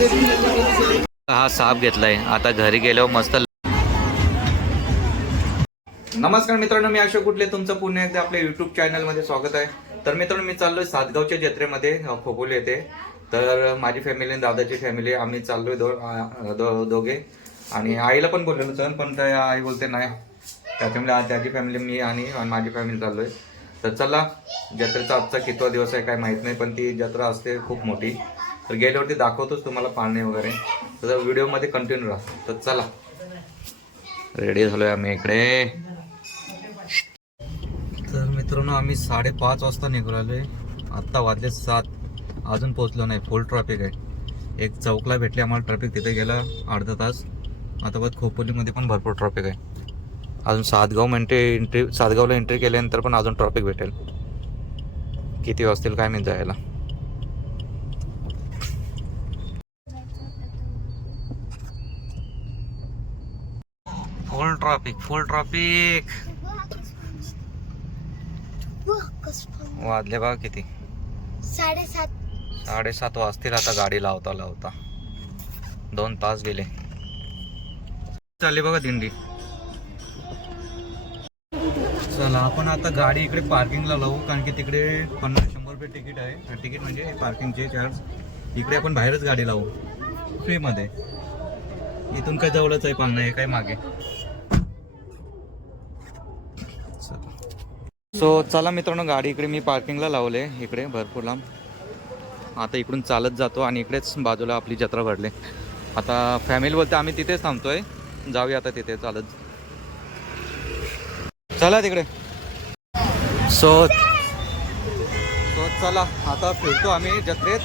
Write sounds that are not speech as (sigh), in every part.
हा साप घेतलाय. आता घरी गेल्यावर मस्त नमस्कार मित्रांनो मी अशोक कुठले तुमचं पुन्हा एकदा आपल्या युट्यूब चॅनलमध्ये स्वागत आहे. तर मित्रांनो मी चाललोय सातगावच्या जत्रेमध्ये अ, खोपोली तर माझी फॅमिली आणि दादाची फॅमिली आम्ही चाललोय दो अ, दो- दोघे. आणि आईला पण बोललेलो सर पण त्या आई बोलते नाही. त्याच्यामुळे त्याची फॅमिली मी आणि आणि माझी फॅमिली चाललोय. तर चला जत्रेचा आजचा कितवा दिवस आहे काय माहीत नाही पण ती जत्रा असते खूप मोठी. तर गेल्यावरती दाखवतोच तुम्हाला पाळणे वगैरे. तर व्हिडिओमध्ये कंटिन्यू राहा. तर चला. रेडी झालोय आम्ही इकडे. तर मित्रांनो आम्ही साडेपाच वाजता निघालोय. आत्ता वाजले सात. अजून पोहोचलो नाही. फुल ट्रॅफिक आहे. एक चौकला भेटली आम्हाला ट्रॅफिक तिथे गेला अर्धा तास. आता बघ खोपोलीमध्ये पण भरपूर ट्रॅफिक आहे. अजून सातगाव म्हणते एंट्री सातगावला एंट्री केल्यानंतर पण अजून ट्रॉफिक भेटेल. किती वाजतील काय मी जायला फुल ट्रॅफिक फुल ट्रॅफिक वाजले बघा किती? साडेसात. साडेसात वाजतील आता गाडी लावता लावता. दोन तास गेले. चालली बघा दिंडी. चला आपण आता गाडी इकडे पार्किंगला लावू कारण की तिकडे पन्नास शंभर रुपये तिकीट आहे. तिकीट म्हणजे पार्किंगचे चार्ज इकडे आपण बाहेरच गाडी लावू. फ्रीमध्ये इथून काय जवळच आहे पालना आहे काय मागे? सो चला मित्रांनो गाडी इकडे मी पार्किंगला लावले. इकडे भरपूर लांब. आता इकडून चालत जातो आणि इकडेच बाजूला आपली जत्रा भरली. आता फॅमिली बोलते आम्ही तिथेच थांबतोय. जाऊया आता तिथे चालत. चला तिकडे. सो सो चला आता फिरतो आम्ही जत्रेत.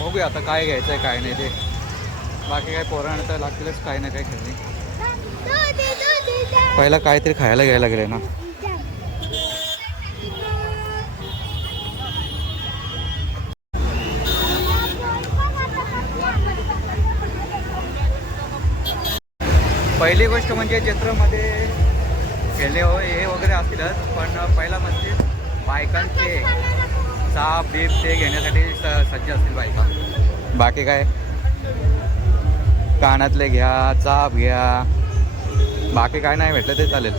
बघूया आता काय घ्यायचं आहे काय नाही ते. बाकी काय पोरांना तर लागतीलच काही ना काही खेळणी. पहिला काहीतरी खायला घ्यायला गेले ना. पहिली गोष्ट म्हणजे जत्रेमध्ये खेळले हो हे वगैरे असतीलच पण पहिला म्हणजे बायकांचे साप बीप ते घेण्यासाठी स- सज्ज असतील बायका. बाकी काय? कानातले घ्या चाप घ्या. बाकी काय नाही भेटलं ते चालेल.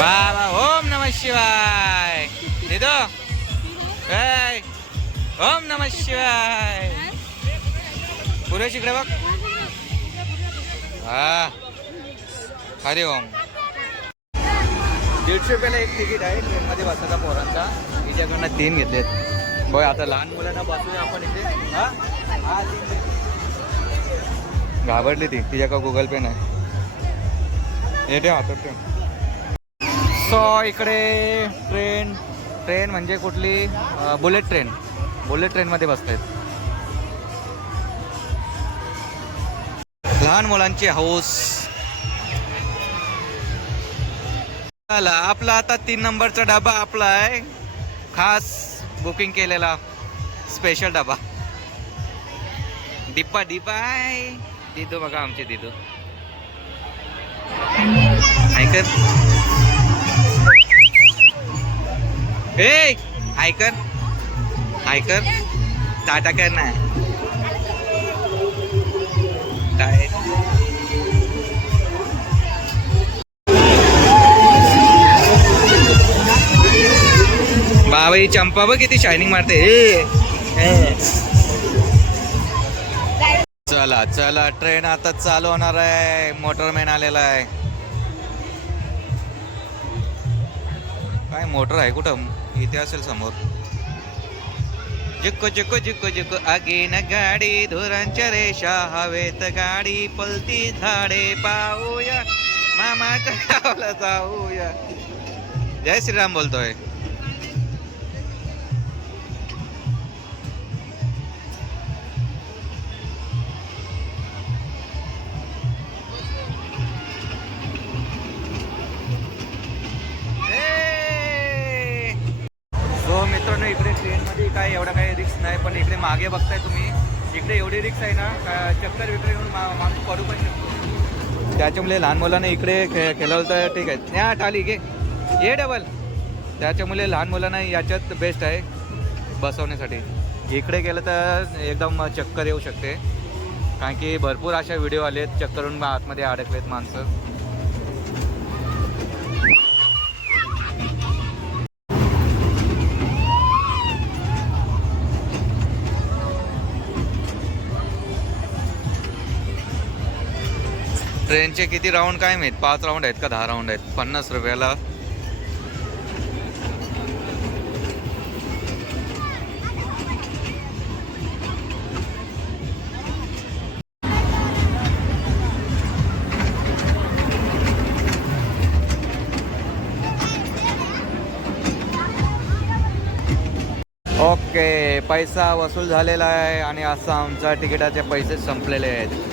बाबा ओम नम शिवाय. दिदो काय ओम नम शिवाय. पुरेश इकडे बघ. हा. हरि ओम. दीडशे रुपयाला एक तिकीट आहे ट्रेनमध्ये बसायचा पोरांचा. हिच्याकडनं तीन घेतलेत. बघ आता लहान मुलांना बसूया आपण इथे हा? घाबरली ती. तिच्या का गुगल पे नाही. हे ठेव हातात ठेव. सो इकडे ट्रेन ट्रेन म्हणजे कुठली? Bullet train. बुलेट ट्रेनमध्ये बसतायत लहान मुलांची हाऊस चला आपला आता तीन नंबरचा डबा आपला आहे. खास बुकिंग केलेला स्पेशल डबा. डिप्पा डिप्पा आहे दिदो बघा आमची दिदू. ऐकत? ए ऐकर ऐकर टाटा कर ना काय बाबा ही चंपा बघ किती शायनिंग मारते ए. चला चला. ट्रेन आता चालू होणार आहे. मोटरमॅन आलेला आहे. काय मोटर आहे कुठं? इथे असेल समोर. जिक्को जिक्को जिक्को जिक्को आगीन गाडी धुरांच्या रेषा हवेत गाडी पलती झाडे पाहूया. मामाच्या गावाला जाऊया. जय श्रीराम बोलतोय. मागे बघताय तुम्ही. इकडे एवढी रिक्स आहे ना चक्कर विक्री येऊन मा- माणूस पडू पण शकतो. त्याच्यामुळे लहान मुलांना इकडे खे खेळवलं तर ठीक आहे. न्या टाली घे. ये डबल त्याच्यामुळे लहान मुलांना याच्यात बेस्ट आहे बसवण्यासाठी. इकडे गेलं तर एकदम चक्कर येऊ शकते. कारण की भरपूर अशा व्हिडिओ आलेत चक्करून आतमध्ये अडकलेत माणसं. ट्रेनचे किती राऊंड काय माहीत? पाच राऊंड आहेत का? दहा राऊंड आहेत. पन्नास रुपयाला. ओके पैसा वसूल झालेला आहे आणि असं आमचा तिकिटाचे पैसे संपलेले आहेत.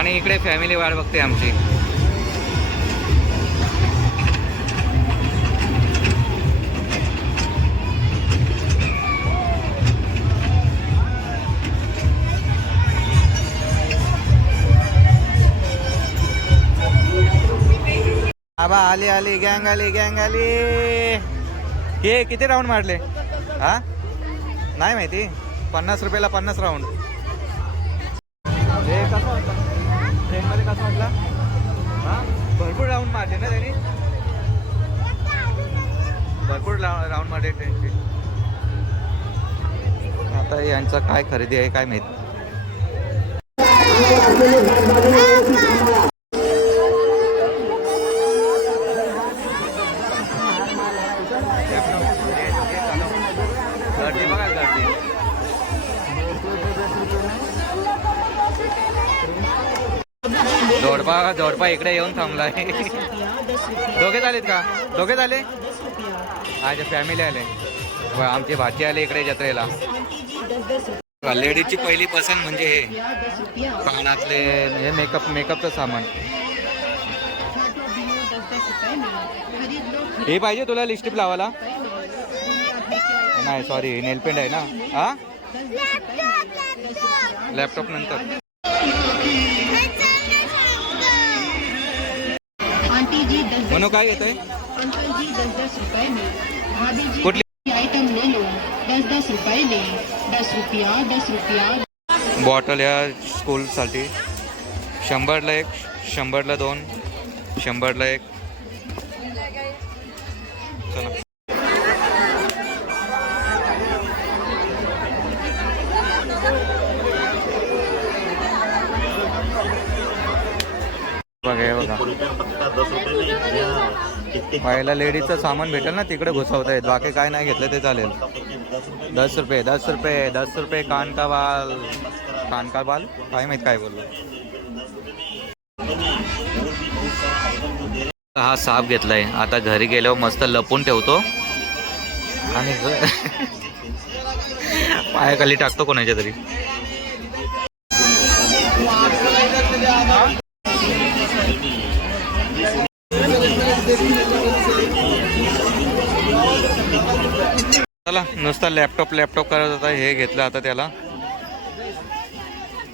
आणि इकडे फॅमिली वाट बघते आमची. बाबा आली आली गँग आली गँग आली. हे किती राऊंड मारले? हा? नाही माहिती. पन्नास रुपयाला पन्नास राऊंड भरपूर राऊंड मारले ट्रेनचे आता यांचं काय खरेदी आहे काय माहीत? जोडपा जोडपा इकडे येऊन थांबलाय. (laughs) दोघे झालेत का? दोघे झाले? अच्छा फॅमिली आले. व आमची भाची आली इकडे जत्रेला. लेडीजची पहिली पसंत म्हणजे हे. कानातले हे मेकअप मेकअपचं सामान. हे पाहिजे तुला लिस्टिप लावायला? नाही सॉरी नेलपेंट आहे ना. हा? लॅपटॉप नंतर. म्हणून काय घेत आहे जी दस दस रुपए में भाभी जी कुठली? आइटम ले लो दस दस रुपए ले दस रुपया दस रुपया. बॉटल या स्कूलसाठी शंभरला एक शंभरला दोन शंभरला एक. चला. बघा बघा. पहिला लेडीजचं सामान भेटेल ना तिकडे घुसवता येत बाकी काय नाही घेतलं ते चालेल. दस रुपये दस रुपये दस रुपये कान का बाल कान का बाल काय माहीत काय बोललो. हा साप घेतलाय. आता घरी गेल्यावर मस्त लपून ठेवतो. आणि (laughs) पायाखाली टाकतो कोणाच्या तरी. चला नुसता लॅपटॉप लॅपटॉप करत होता हे घेतलं आता त्याला.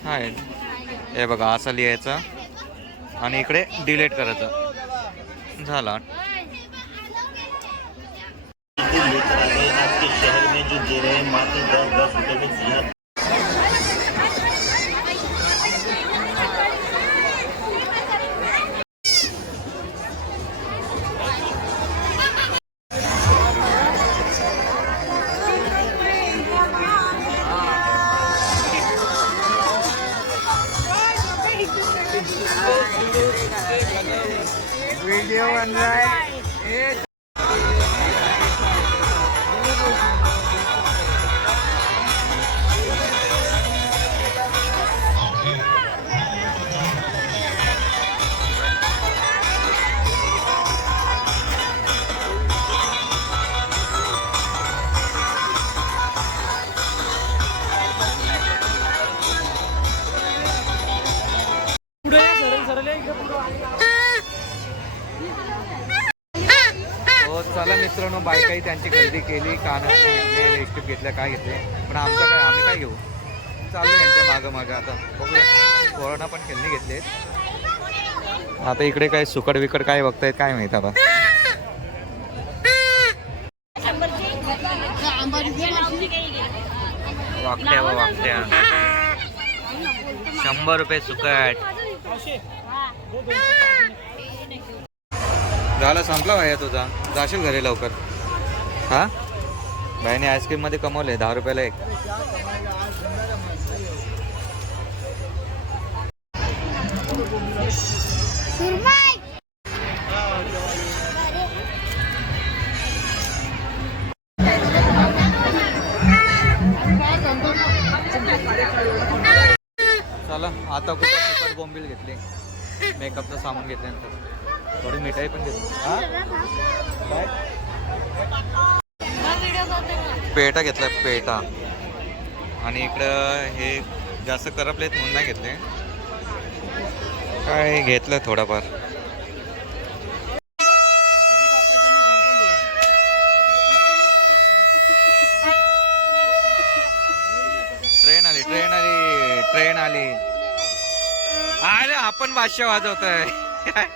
हाय. हे बघा असं लिहायचं. आणि इकडे डिलीट करायचं. झाला. काही त्यांची खरेदी केली कानातले घेतले लिपस्टिक घेतल्या काय घेतले. पण आमचं काय आम्ही काय घेऊ? चालू यांच्या मागं मागं आता. बघूया. कोरोना पण खेळणी घेतले आता इकडे काय सुकड विकड काय बघतायत काय माहीत आता. वाकट्या व वाकट्या शंभर रुपये सुकट. झाला संपला भाया तुझा. जाशील घरी लवकर. हा? बाईने आईस्क्रीममध्ये कमवले दहा रुपयाला एक. चला आता कुठं बोंबील घेतली? मेकअपचं सामान घेतल्यानंतर. थोडी मिठाई पण घेतली. हा? काय? पेटा घेतला पेटा. आणि इकडं हे जास्त करपलेत म्हणून नाही घेतले. काय घेतलं थोडाफार. ट्रेन आली ट्रेन आली ट्रेन आली. अरे आपण बादशाह वाजवतोय. (laughs)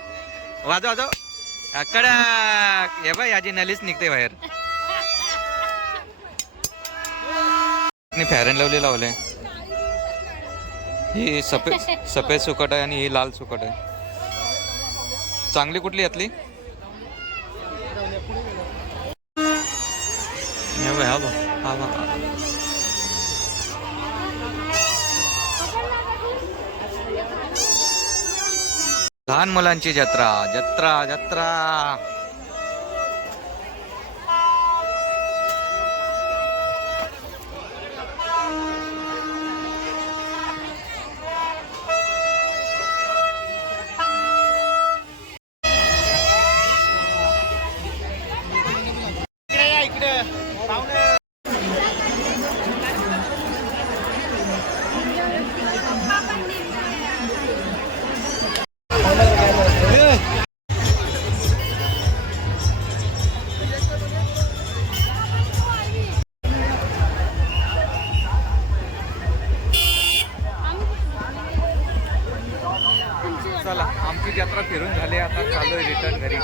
वाजव वाजव. कडक हे बाय याची नलीच निघते बाहेर. फॅरन लवली लावले. ही सफेद सफेद सुकट आहे आणि ही लाल सुकट आहे. चांगली कुठली यातली? हे बघ, हा बघ, हा बघ. लहान मुलांची जत्रा जत्रा जत्रा. जत्रा फिरून झाली आता चालू आहे रिटर्न घरी.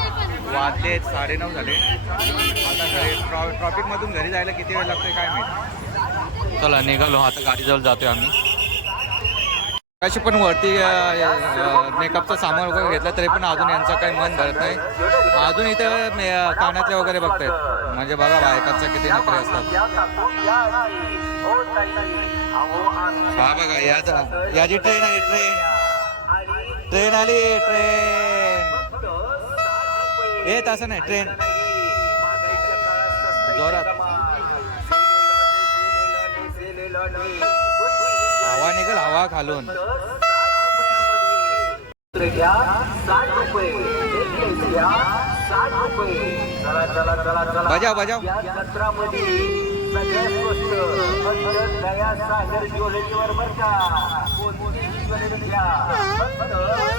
वाजले साडेनऊ झाले. आता घरी ट्रॉ ट्रॉफिकमधून घरी जायला किती वेळ लागतोय काय माहिती? चला निघालो. आता गाडीजवळ जातोय आम्ही. कशी पण वरती मेकअपचं सामान वगैरे घेतलं तरी पण अजून यांचं काही मन भरत नाही. अजून इथं मे- कानातले वगैरे बघतायत. म्हणजे बघा बायकांचं किती नोकरी असतात. हा बघा या याची ट्रेन आहे ट्रेन ट्रेन आली ट्रेन. येत असं नाही ट्रेन. जोरात. हवा निघल हवा खालून. बजाव बजाव. जत्रामध्ये सगळ्यात गोष्ट फक्त दया सागर ज्वेलरीवर बरं का. Bây giờ.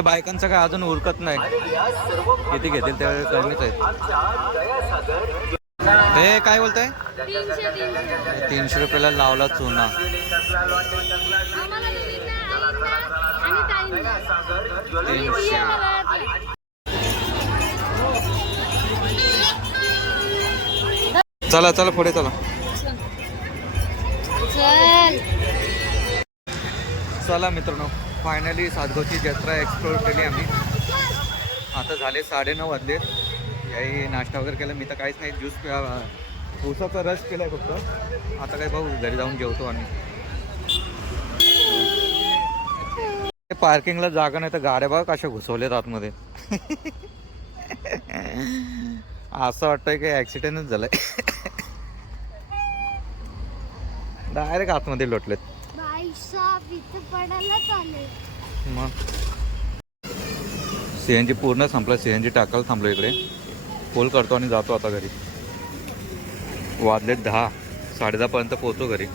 इकडे बायकांचं काय अजून उरकत नाही. किती घेतील त्यावेळेस कमीच आहेत. हे काय बोलताय? तीनशे रुपयाला लावला चुना. तीनशे. चला चला पुढे चला. चल. चला मित्रांनो. फायनली सातगावची जत्रा एक्सप्लोर केली आम्ही. आता झाले साडेनऊ वाजले. याही नाश्ता वगैरे केला. मी तर काहीच नाही. ज्यूस ऊसाचा रस आहे फक्त. आता काय भाऊ घरी जाऊन जेवतो आम्ही. पार्किंगला जागा नाही तर गाड्या बघा कशा घुसवल्यात आतमध्ये. असं वाटतंय की ऍक्सिडेंटच झालाय. डायरेक्ट आतमध्ये लोटलेत भाई साहब इथं पडायलाच आले मग सी एन जी पूर्ण संपलं. सी एन जी टाकायला थांबलो इकडे. फोल करतो आणि जातो आता घरी. वाजलेत दहा. साडेदहापर्यंत पोहोचतो घरी.